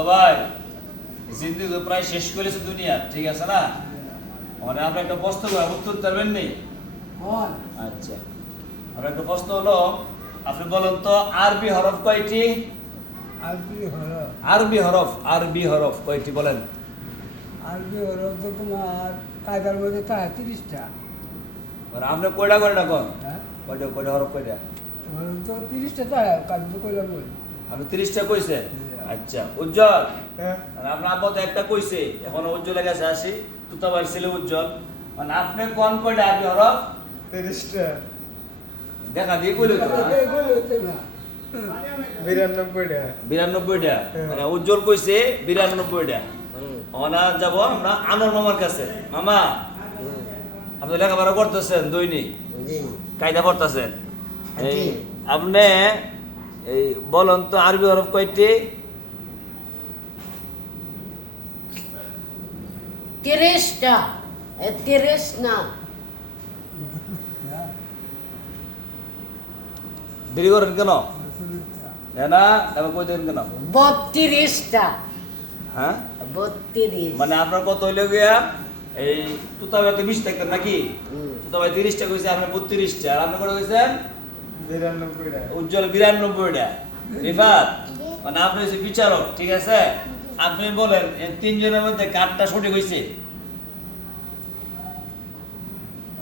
ভাই জিন্দিগি প্রায় শেষ করেছে দুনিয়া ঠিক আছে না? মানে আমরা একটা প্রশ্ন উত্তর পারবেন নি আচ্ছা। আমরা একটা প্রশ্ন হলো আপনি বলেন তো আরবি হরফ কয়টি? আরবি হরফ। আরবি হরফ কয়টি বলেন? আরবি হলো তো তোমার কায়দার মধ্যে তাই তিরিশটা। মানে আপনি কয়টা কয়টা কোন হ্যাঁ? কয়টা কয়টা হরফ কয়টা? তো তিরিশটা তাই কাজ তো কইলাম আপনি তিরিশটা কইছে আচ্ছা উজ্জ্বল। হ্যাঁ। মানে আপনার আপাতত একটা কইছে এখন উজ্জ্বলের কাছে আসি তুতাবার ছেলে উজ্জ্বল। মানে আপনি কোন কয়টা আরবি হরফ? তিরিশটা। দেখা দিয়ে কইলে তো? না। বিরানব্বইটা। বিরানব্বইটা। মানে উজ্জ্বল কইছে বিরানব্বইটা। ওনা যাব আমরা আনোর মামার কাছে। মামা আপনি লেখাপড়া করতেছেন দৈনিক। কায়দা পড়তেছেন। এই আপনি এই বলুন তো আরবি হরফ কয়টি? তিরিশটা এ তিরিশ না দেরি করেন কেন? না এবার কই দেন কেন? বত্রিশটা। হ্যাঁ? বত্রিশ। মানে আপনার কত হইলে গিয়া? এই তুতাবাই তো বিশ থাকতেন নাকি? হুম। তুতাবাই তিরিশটা কইছে আপনি বত্রিশটা। আর আপনি কত কইছেন? বিরানব্বইটা। উজ্জ্বল বিরানব্বইটা। রিফাত মানে আপনি হচ্ছে বিচারক ঠিক আছে? আপনি বলেন এই তিনজনের মধ্যে কাঠটা সঠিক হয়েছে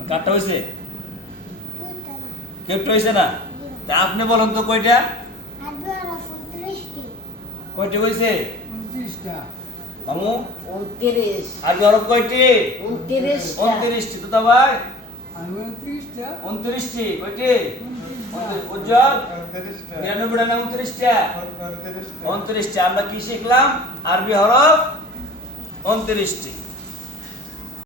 কাঠটা হয়েছে কেউটা হয়েছে না? তা আপনি বলেন তো কয়টা? কয়টি হয়েছে মামু? উনত্রিশ। আর হরফ কয়টি? উনত্রিশটা। উনত্রিশটি তো ভাই। আমি উনত্রিশটা? কয়টি? উজ্জ্বল? নিরানব্বইটা না উনত্রিশটি। উনত্রিশটা আমরা কি শিখলাম? আরবি হরফ উনত্রিশটি।